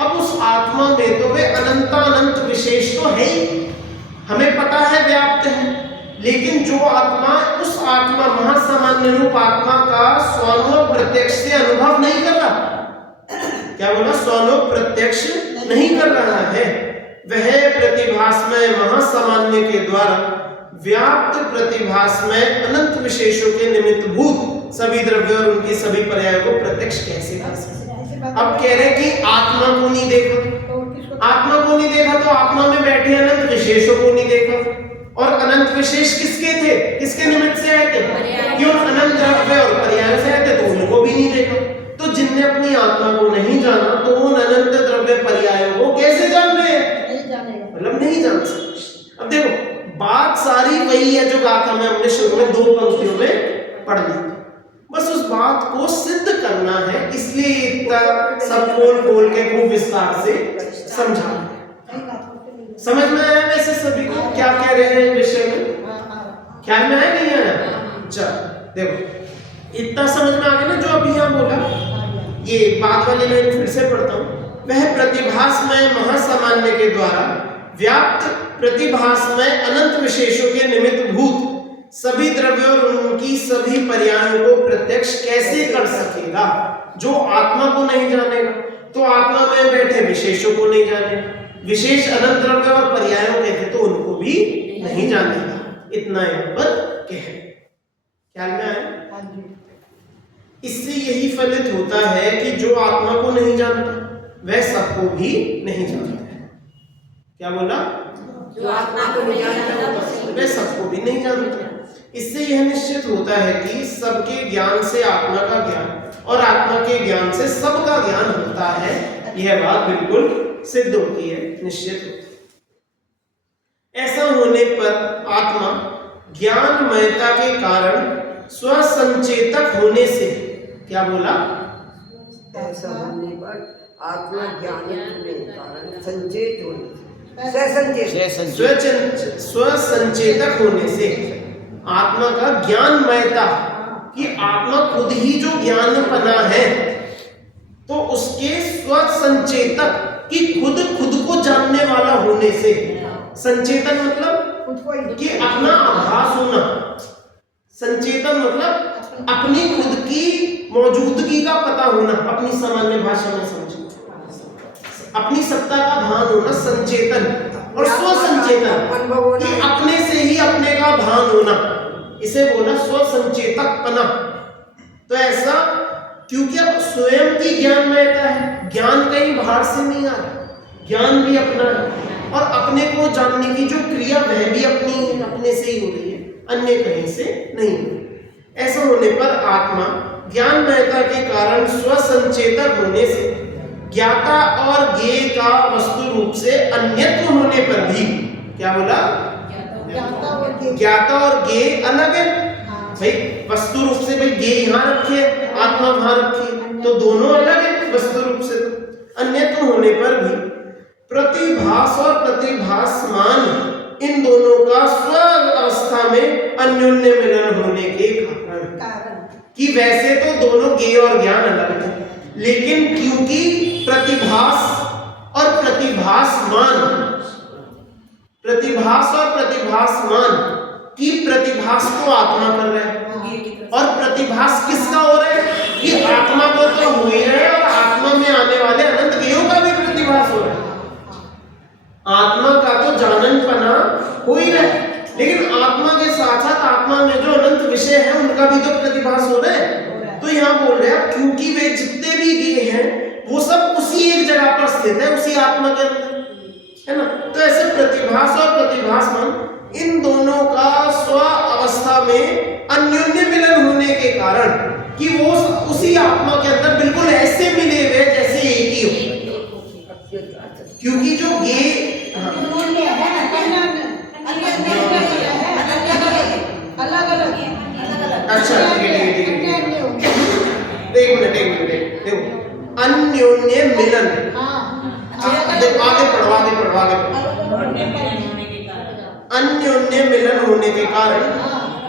अब उस आत्मा में तो वे अनंत विशेष तो है ही, हमें पता है व्याप्त है, लेकिन जो आत्मा उस आत्मा महासामान्य रूप आत्मा का स्वयं प्रत्यक्ष से अनुभव नहीं कर रहा, क्या बोला? स्वलोक प्रत्यक्ष नहीं कर रहा है, वह प्रतिभासमय महासामान्य के द्वारा व्याप्त प्रतिभासमय अनंत विशेषों के निमित्त भूत सभी द्रव्य और उनकी सभी पर्यायों को प्रत्यक्ष कैसे कर सकते? अब कह रहे कि आत्मा को नहीं देखा, आत्मा को नहीं देखा तो आत्मा में बैठे अनंत विशेषों को नहीं देखा। और अनंत विशेष किसके थे, किसके निमित्त से आए थे? क्यों? अनंत द्रव्य और पर्याय से आए थे, तो उनको भी नहीं देखा। तो जिनने अपनी आत्मा को नहीं जाना तो उन अनंत द्रव्य पर्यायों को कैसे जान रहे हैं? मतलब नहीं जान सकते। अब देखो बात सारी वही है जो कहा था मैं हमने शुरू में 2 पंक्तियों में पढ़ ली, बस उस बात को सिद्ध करना है, इसलिए इतना सब खोल के खूब विस्तार से समझा। समझ में आया वैसे सभी को क्या कह रहे हैं विषय में? ख्याल में आया नहीं आया? चल देखो इतना समझ में आ गया ना जो अभी यहाँ बोला। ये बात वाली लाइन फिर से पढ़ता हूँ। वह प्रतिभासमय महासामान्य के द्वारा व्याप्त प्रतिभासमय अनंत विशेषों के निमित्त भूत सभी द्रव्य और उनकी सभी पर्यायों को प्रत्यक्ष कैसे कर सकेगा? जो आत्मा को नहीं जानेगा तो आत्मा में बैठे विशेषों को नहीं जानेगा, विशेष अनंत द्रव्य और पर्यायों के थे तो उनको भी नहीं जानेगा। इतना यहाँ पर कह, ख्याल में आया? इससे यही फलित होता है कि जो आत्मा को नहीं जानता वह सबको भी नहीं जानता है। क्या बोला? जो आत्मा को नहीं जानता वह सबको भी नहीं जानता। इससे यह निश्चित होता है कि सबके ज्ञान से आत्मा का ज्ञान और आत्मा के ज्ञान से सबका ज्ञान होता है। यह बात बिल्कुल सिद्ध होती है, निश्चित होती है। ऐसा होने पर आत्मा ज्ञानमयता के कारण स्वसंचेतक होने से, क्या बोला? ऐसा होने पर आत्मा ज्ञान के कारण संचेत होने से, स्वसंचेतक होने से आत्मा का ज्ञानमयता कि आत्मा खुद ही जो ज्ञानपना है, तो उसके स्वसंचेतक कि खुद को जानने वाला होने से, संचेतन मतलब कि अपना आभास होना, संचेतन मतलब अपनी खुद की मौजूदगी का पता होना, अपनी सामान्य भाषा में समझो, अपनी सत्ता का भान होना संचेतन, और स्वसंचेतन कि अपने से ही अपने का भान होना, इसे बोला स्वसंचेतकपना। तो ऐसा क्योंकि अब स्वयं की ज्ञानमयता है, ज्ञान कहीं बाहर से नहीं आ रहा, ज्ञान भी अपना है और अपने को जानने की जो क्रिया वह भी अपनी है, अपने से ही हो रही है, अन्य कहीं से नहीं हो रही। ऐसा होने पर आत्मा ज्ञानमयता के कारण स्वसंचेतक होने से ज्ञाता और ज्ञेय का वस्तु रूप से अन्यत्व होने पर भी, क्या बोला? ज्ञाता और ज्ञेय अलग है भाई, वस्तु रूप से भाई ज्ञेय यहाँ रखे, आत्मा वहां रखी, तो दोनों अलग है वस्तु रूप से। अन्यत्व होने पर भी प्रतिभास और प्रतिभासमान इन दोनों का स्व अवस्था में अन्योन्य मिलन होने के कारण, कि वैसे तो दोनों ज्ञेय और ज्ञान अलग है, लेकिन क्योंकि प्रतिभास और प्रतिभासमान, प्रतिभास और प्रतिभासमान की प्रतिभास को आत्मा कर रहा है और प्रतिभास किसका हो रहा है? कि आत्मा को तो हो ही रहा है और आत्मा में आने वाले अनंत ज्ञेयों का भी प्रतिभास हो रहा है। आत्मा का तो जाननपना हो ही रहा है, लेकिन आत्मा के साथ साथ आत्मा में जो अनंत विषय है उनका भी तो प्रतिभास हो रहा है। तो यहाँ बोल रहे हैं क्योंकि वे जितने भी ज्ञेय हैं वो सब उसी एक जगह पर स्थित है, उसी आत्मा के अंदर, है ना। तो ऐसे प्रतिभास और प्रतिभासमान इन दोनों का स्व अवस्था में अन्योन्य मिलन होने के कारण कि वो उसी आत्मा के अंदर बिल्कुल ऐसे मिले हुए जैसे एक ही हो, क्योंकि जो ज्ञेय अच्छा ठीक है एक मिनट देखो अन्योन्य मिलन, आगे पढ़ो अन्योन्य मिलन होने के कारण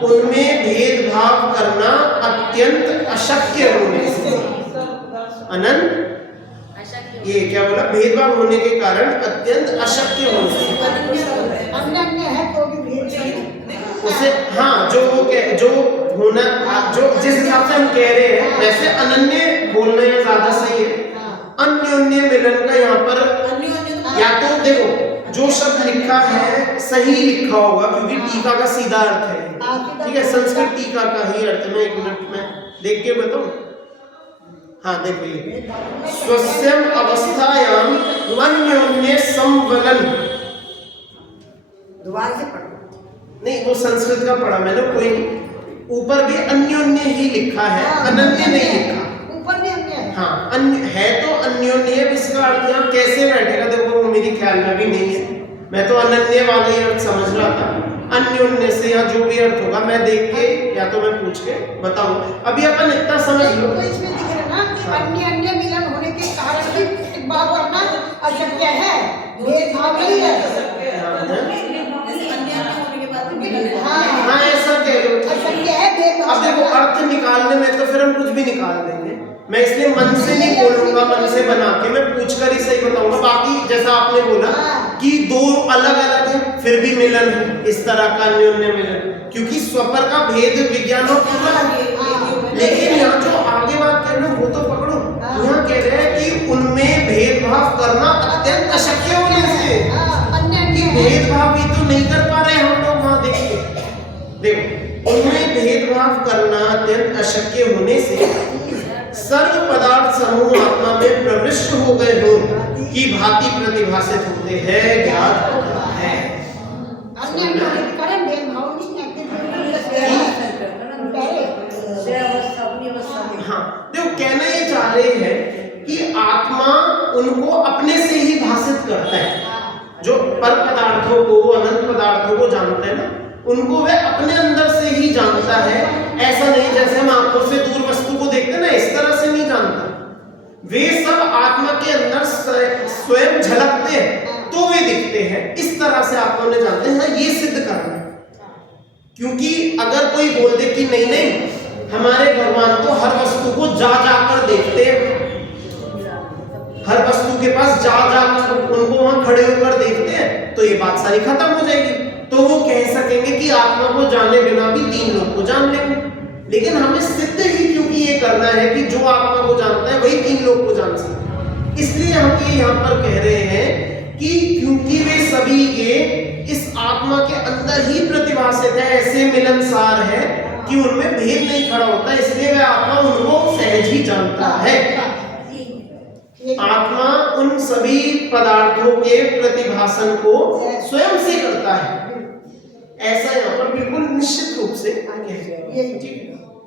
उनमें भेदभाव करना अत्यंत अशक्य होने से, अनंत ये क्या बोला? भेदभाव होने के कारण अत्यंत अशक्य होने से, उसे हाँ जो होना, जो जिस हिसाब से हम कह रहे हैं वैसे अनन्य बोलना ज्यादा सही है, अन्योन्य मिलन का यहाँ पर या तो देखो जो शब्द लिखा है सही लिखा होगा क्योंकि टीका का सीधा अर्थ है, ठीक है, संस्कृत टीका का ही अर्थ है। मैं 1 मिनट में देख के बताऊं। हाँ देखो ये स्वस्यम अवस्थायाम अन्योन्य संवलन, दोबारा से पढ़ो। नहीं वो संस्कृत का पढ़ा मैंने, कोई नहीं, ऊपर भी अन्योन्य ही लिखा है, अनन्य नहीं लिखा। ऊपर नहीं अन्य है। हाँ अन्य है तो अन्योन्य है, इसका अर्थ यहाँ कैसे बैठेगा देखो वो मेरी ख्याल में भी नहीं है। मैं तो अनन्य वाला ही अर्थ समझ रहा था, अन्योन्य से या जो भी अर्थ होगा मैं देख के या तो मैं पूछ के बताऊं। अभी अपन इतना समझ लो तो इसमें दिख रहा ना कि अन्य अन्य मिलन होने के कारण भी एक बात करना अशक्य है, भेदभाव नहीं है। हाँ ऐसा कह लो। अशक्य है भेदभाव। अब देखो अर्थ निकालने में तो फिर हम कुछ भी निकाल देंगे, मैं इसलिए मन से नहीं बोलूंगा, मन से बना के मैं पूछकर ही सही बताऊंगा। बाकी जैसा आपने बोला कि दो अलग अलग है फिर भी मिलन है, इस तरह का अन्योन्य मिलन, क्योंकि स्वपर का भेद विज्ञान और पूरा है। लेकिन यहाँ जो आगे बात कर रहे हो वो तो पकड़ो, यहाँ कह रहे हैं कि उनमें भेदभाव करना अत्यंत अशक्य होने से, कि भेदभाव भी तो नहीं कर पा रहे हम लोग वहां देख के। देखो उनमें भेदभाव करना अत्यंत अशक्य होने से सर्व पदार्थ समूह आत्मा में प्रविष्ट हो गए हो कि भांति प्रतिभाषित होते हैं, ज्ञात होता है। हाँ देखो कहना ये चाह रहे हैं कि आत्मा उनको अपने से ही भाषित करता है। जो पर पदार्थों को, अनंत पदार्थों को जानता है ना, उनको वह अपने अंदर से ही जानता है। ऐसा नहीं जैसे हम आंखों से दूर वस्तु को देखते ना, इस तरह से नहीं जानता। वे सब आत्मा के अंदर स्वयं झलकते हैं तो वे दिखते हैं, इस तरह से आत्मा ने जानते हैं। ये सिद्ध करना है, क्योंकि अगर कोई बोल दे कि नहीं नहीं हमारे भगवान तो हर वस्तु को जा जाकर देखते हैं, हर वस्तु के पास जा जाकर उनको वहां खड़े होकर देखते हैं, तो ये बात सारी खत्म हो जाएगी। तो वो कह सकेंगे कि आत्मा को जाने बिना भी 3 लोग को जान लेंगे। लेकिन हमें सिद्ध ही क्योंकि ये करना है कि जो आत्मा को जानता है वही 3 लोग को जान सकता है, इसलिए हम ये यहाँ पर कह रहे हैं कि क्योंकि वे सभी के इस आत्मा के अंदर ही प्रतिभाषित है, ऐसे मिलनसार है कि उनमें भेद नहीं खड़ा होता, इसलिए वह आत्मा उनको सहज ही जानता है। आत्मा उन सभी पदार्थों के प्रतिभासन को स्वयं से करता है, ऐसा यहाँ पर बिल्कुल निश्चित रूप से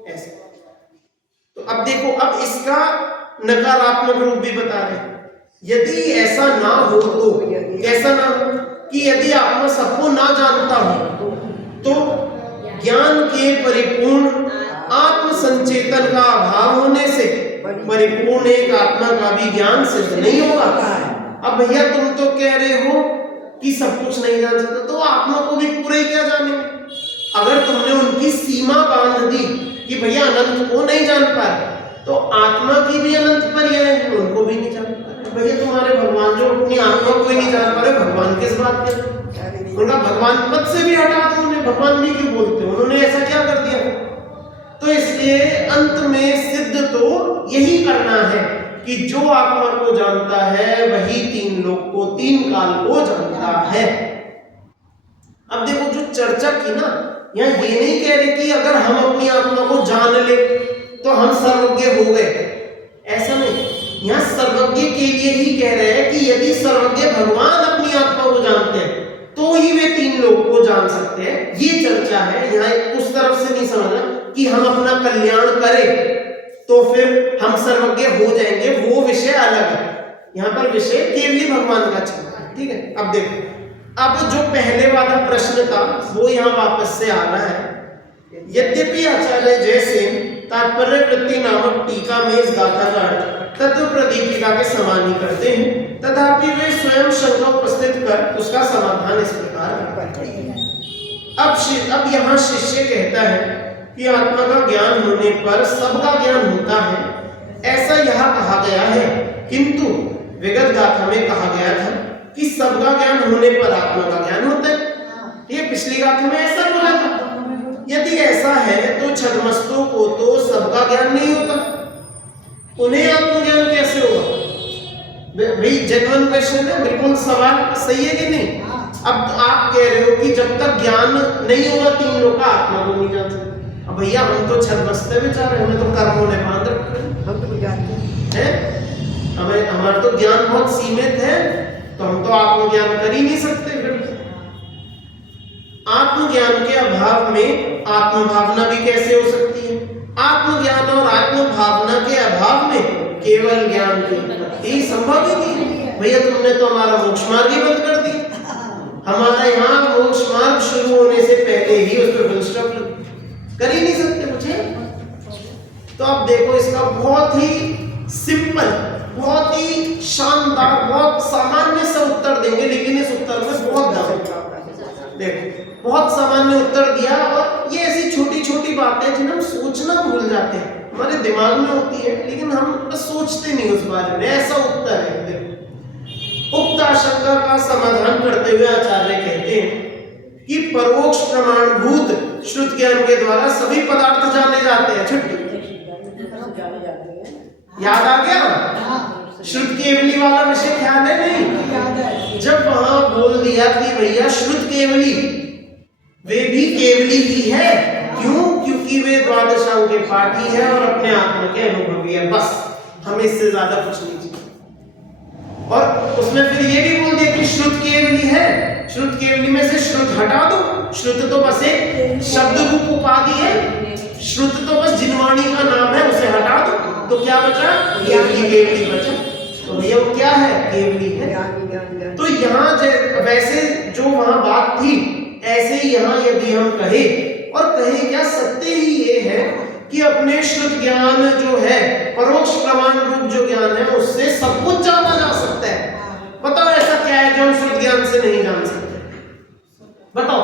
ऐसा। तो अब देखो अब इसका नकारात्मक रूप भी बता रहे हैं। यदि ऐसा ना हो तो कैसा ना हो कि यदि आत्मा सबको ना जानता हो तो ज्ञान के परिपूर्ण आत्म संचेतन का अभाव होने से परिपूर्ण एक आत्मा का भी ज्ञान सिद्ध नहीं होगा। अब भैया तुम तो कह रहे हो कि सब कुछ नहीं जान सकता, तो आत्मा को भी पूरा ही क्या जानेंगे? अगर तुमने उनकी सीमा बांध दी कि भैया अनंत को नहीं जान पाए, तो आत्मा की भी अनंत पर्याय है, उनको भी नहीं जान पाए। भैया तुम्हारे भगवान जो अपनी आत्मा को ही नहीं जान पा रहे, भगवान किस बात के? उनका भगवान पद से भी हटा दो, उन्हें भगवान भी क्यों बोलते हो? उन्होंने ऐसा क्या कर दिया? तो इसलिए अंत में सिद्ध तो यही करना है कि जो आत्मा को जानता है वही 3 लोक को, 3 काल को जानता है। अब देखो जो चर्चा की ना, यहाँ ये नहीं कह रहे कि अगर हम अपनी आत्मा को जान ले तो हम सर्वज्ञ हो गए, ऐसा नहीं। यहाँ सर्वज्ञ के लिए ही कह रहे हैं कि यदि सर्वज्ञ भगवान अपनी आत्मा को जानते हैं तो ही वे 3 लोक को जान सकते हैं। ये चर्चा है, यहाँ उस तरफ से नहीं समझना कि हम अपना कल्याण करें तो फिर हम सर्वज्ञ हो जाएंगे, वो विषय अलग है। यहाँ पर विषय केवल भगवान का चलता है, ठीक है। अब देखो, अब जो पहले वाला प्रश्न था वो यहाँ वापस से आ रहा है। यद्यपि आचार्य जयसेन तात्पर्य वृत्ति नामक टीका में इस गाथा का तत्व प्रदीपिका के समान ही करते हैं, तथापि वे स्वयं शंका उपस्थित कर उसका समाधान इस प्रकार करते हैं। अब यहाँ शिष्य कहता है कि आत्मा का ज्ञान होने पर सबका ज्ञान होता है, ऐसा यहाँ कहा गया है, किंतु विगत गाथा में कहा गया था कि सबका ज्ञान होने पर आत्मा का ज्ञान होता है। ये पिछली गाथा में ऐसा बोला था। यदि ऐसा है तो छद्मस्तों को तो सबका ज्ञान नहीं होता, उन्हें आत्मज्ञान कैसे होगा? भाई जेन्युइन क्वेश्चन है, बिल्कुल सवाल सही है कि नहीं? हाँ। अब आप कह रहे हो कि जब तक ज्ञान नहीं होगा तीन लोग का आत्मा को नहीं जान सकते। अब भैया हम तो छदमस्ते बेचारे, हमें तो कर्मों ने बांध रखा हम तो जानते है, हमें हमारा तो ज्ञान बहुत सीमित है, तो हम तो आत्मज्ञान कर ही नहीं सकते। फिर आत्मज्ञान के अभाव में आत्मभावना भी कैसे हो सकती है? आत्मज्ञान और आत्मभावना के अभाव में केवल ज्ञान की उत्पत्ति संभव ही नहीं। भैया तुमने तो हमारा मोक्ष मार्ग ही बंद कर दिया। हमारा यहाँ मोक्ष मार्ग शुरू होने से पहले ही उस पर फुल स्टॉप कर ही नहीं सकते मुझे। तो अब देखो इसका बहुत ही सिंपल, बहुत ही शानदार, बहुत सामान्य सा उत्तर देंगे, लेकिन इस उत्तर में बहुत देखो बहुत सामान्य उत्तर दिया। और ये ऐसी छोटी छोटी बातें जिन्हें हम सोचना भूल जाते हैं, हमारे दिमाग में होती है लेकिन हम बस सोचते नहीं उस बारे में। ऐसा उत्तर है। देखो उक्त आशंका का समाधान करते हुए आचार्य कहते हैं कि परोक्ष प्रमाणभूत श्रुत ज्ञान के द्वारा सभी पदार्थ जाने जाते हैं। छुट्टी याद आ गया? श्रुत केवली वाला विषय ख्याल है नहीं? जब वहां बोल दिया कि भैया श्रुत केवली वे भी केवली ही है, क्यों? क्योंकि वे द्वादशाओं के पाठी है और अपने आत्मा के अनुभवी है। बस हमें इससे ज्यादा कुछ नहीं चाहिए। और उसमें फिर ये भी बोल दिया कि श्रुत केवली है, श्रुत केवली में से श्रुत हटा दो। श्रुत तो बस एक शब्द रूप उपाधि है, श्रुत तो बस जिनवाणी का नाम है, उसे हटा दो तो क्या बचा? केवली बचा। तो ये क्या है? केवली है। तो यहाँ वैसे जो वहां बात थी, ऐसे ही यहाँ यदि हम कहे, और कहे क्या, सत्य ही ये है कि अपने श्रुत ज्ञान जो है, परोक्ष प्रमाण रूप जो ज्ञान है, उससे सब कुछ जाना जा सकता है। बताओ ऐसा क्या है जो हम श्रुत ज्ञान से नहीं जान सकते? बताओ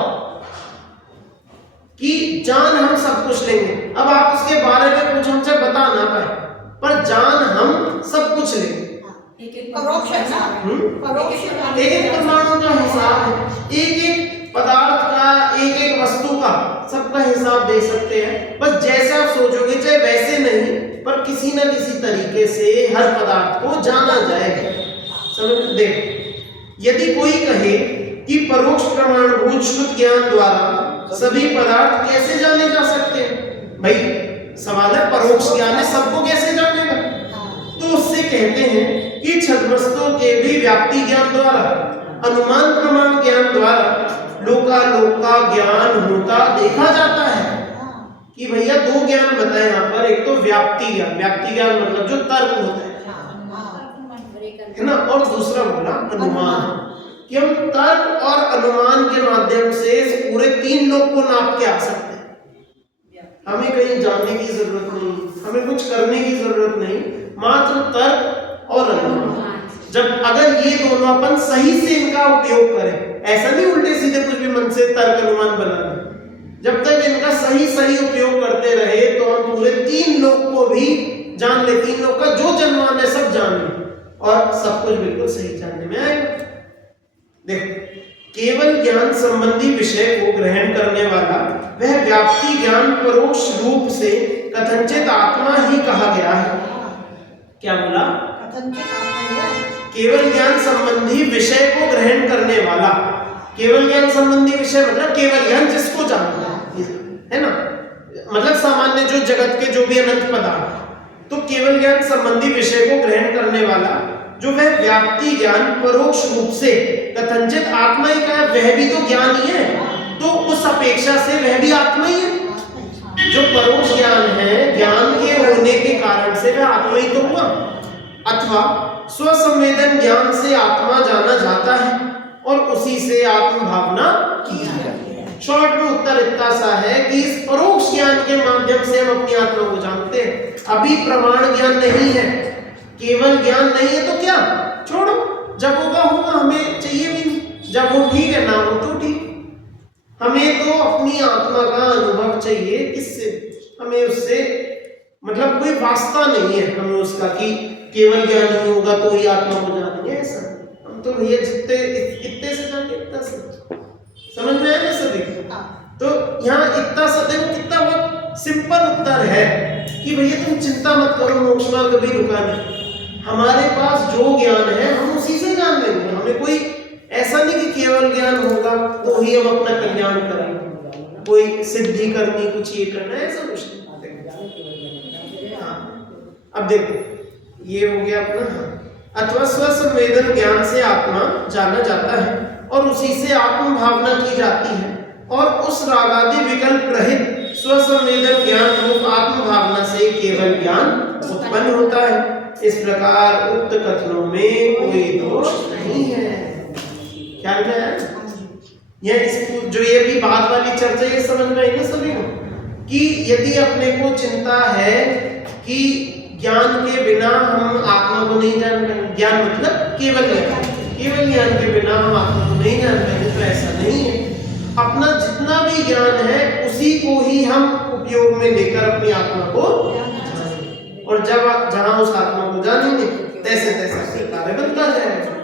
कि जान हम सब कुछ लेंगे। अब आप उसके बारे में कुछ हमसे बता ना पाए, पर जान हम सब कुछ लेंगे। परोक्ष है ना? परोक्ष एक एक परमाणु का हिसाब है, एक एक पदार्थ का, एक एक वस्तु का, सबका हिसाब दे सकते हैं। बस जैसे आप सोचोगे, चाहे वैसे नहीं, पर किसी न किसी तरीके से हर पदार्थ को जाना जाएगा। समझ? देखो यदि कोई कहे कि परोक्ष प्रमाणभूत श्रुत ज्ञान द्वारा सभी पदार्थ कैसे जाने जा सकते हैं, भाई सवाल है परोक्ष ज्ञान है, सबको कैसे जानेगा? तो उससे कहते हैं कि छद्मस्तों के भी व्याप्ति ज्ञान द्वारा, अनुमान प्रमाण ज्ञान द्वारा लोकालोक का ज्ञान होता देखा जाता है। कि भैया दो ज्ञान बताए यहाँ पर, एक तो व्याप्ति ज्ञान, व्याप्ति ज्ञान मतलब जो तर्क होता है ना, और दूसरा बोला अनुमान, कि हम तर्क और अनुमान के माध्यम से पूरे तीन लोग को नाप के आ सकते हैं। हमें कहीं जाने की जरूरत नहीं, हमें कुछ करने की जरूरत नहीं, मात्र तर्क और अनुमान। जब अगर ये दोनों अपन सही से इनका उपयोग करें, ऐसा नहीं उल्टे सीधे कुछ भी मन से तर्क अनुमान बना लें, जब तक इनका सही सही उपयोग करते रहे तो हम पूरे तीन लोग को भी जान ले, तीन लोग का जो जन्मान है सब जान ले, और सब कुछ बिल्कुल सही जानने में आएगा। देखो केवल ज्ञान संबंधी विषय को ग्रहण करने वाला वह व्याप्ति ज्ञान परोक्ष रूप से कथनचित आत्मा ही कहा गया है। क्या बोला? केवल ज्ञान संबंधी विषय को ग्रहण करने वाला, केवल ज्ञान संबंधी विषय मतलब केवल ज्ञान जिसको जानना है ना, मतलब सामान्य जो जगत के जो भी अनंत पदार्थ, तो केवल ज्ञान संबंधी विषय को ग्रहण करने वाला जो वह व्याप्ति ज्ञान परोक्ष रूप से कथनचित आत्मा ही का, वह भी तो ज्ञान ही है, तो उस अपेक्षा से वह भी आत्मा ही है। जो परोक्ष ज्ञान है, ज्ञान के होने के कारण से वह आत्मा ही तो हुआ। अथवा स्वसंवेदन ज्ञान से आत्मा जाना जाता है और उसी से आत्म भावना की जाती है। शॉर्ट में उत्तर इतना सा है कि इस परोक्ष ज्ञान के माध्यम से हम अपनी आत्मा को जानते हैं। अभी प्रमाण ज्ञान नहीं है, केवल ज्ञान नहीं है, तो क्या छोड़ो, जब होगा होगा, हमें चाहिए भी नहीं, जब हो ठीक है, ना हो तो ठीक। हमें तो अपनी आत्मा का अनुभव चाहिए, किससे? हमें उससे मतलब कोई वास्ता नहीं है हमें उसका कि केवल ज्ञान नहीं होगा तो ही आत्मा को जानेंगे, ऐसा हम तो भैया जितने इतने से जाके इतना से समझ में आया ना सभी। तो यहाँ इतना सा देखो कितना बहुत सिंपल उत्तर है कि भैया तुम चिंता मत करो, मोक्ष मार्ग कभी रुका नहीं। हमारे पास जो ज्ञान है हम लेंगे। हमें कोई ऐसा नहीं कि केवल ज्ञान होगा तो ही हम अपना कल्याण करेंगे, कोई सिद्धि करनी, कुछ ये करना, ऐसा कुछ नहीं। हाँ, अब देखो ये हो गया अपना। अथवा स्वसंवेदन ज्ञान से आत्मा जाना जाता है और उसी से आत्म भावना की जाती है, और उस रागादि विकल्प रहित स्वसंवेदन ज्ञान रूप आत्म भावना से केवल ज्ञान उत्पन्न होता है। इस प्रकार उक्त कथनों में कोई दोष नहीं है। क्या है यह इसको जो ये भी बात वाली चर्चा, ये समझ में आई ना सभी को, कि यदि अपने को चिंता है कि ज्ञान के बिना हम आत्मा को नहीं जान पाएंगे, ज्ञान मतलब केवल ज्ञान, केवल ज्ञान के बिना हम आत्मा को नहीं जान पाएंगे, तो ऐसा नहीं है। अपना जितना भी ज्ञान है उसी को ही हम उपयोग में लेकर अपनी आत्मा को जानेंगे, और जब आप जहां उस आत्मा को जानेंगे तैसे तैसे कार्य बनता जाएगा,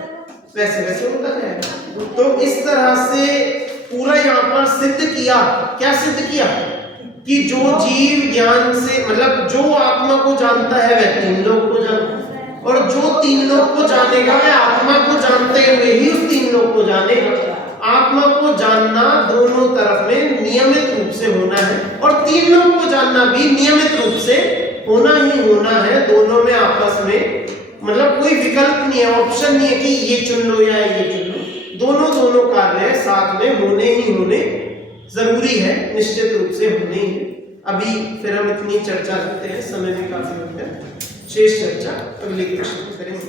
वैसे वैसे होता जाएगा। तो इस तरह से पूरा यहाँ पर सिद्ध किया, क्या सिद्ध किया कि जो जीव ज्ञान से मतलब जो आत्मा को जानता है वह तीन लोग को जानता है, और जो तीन लोग को जानेगा वह आत्मा को जानते हुए ही उस तीन लोग को जानेगा। आत्मा को जानना दोनों तरफ में नियमित रूप से होना है, और तीन लोग को जानना भी नियमित रूप से होना ही होना है। दोनों में आपस में मतलब कोई विकल्प नहीं है, ऑप्शन नहीं है कि ये चुन लो या ये चुन लो, दोनों कार्य साथ में होने ही होने जरूरी है, निश्चित रूप से होने ही। अभी फिर हम इतनी चर्चा करते हैं, समय भी काफी हो गया, शेष चर्चा अगले प्रश्न में करेंगे।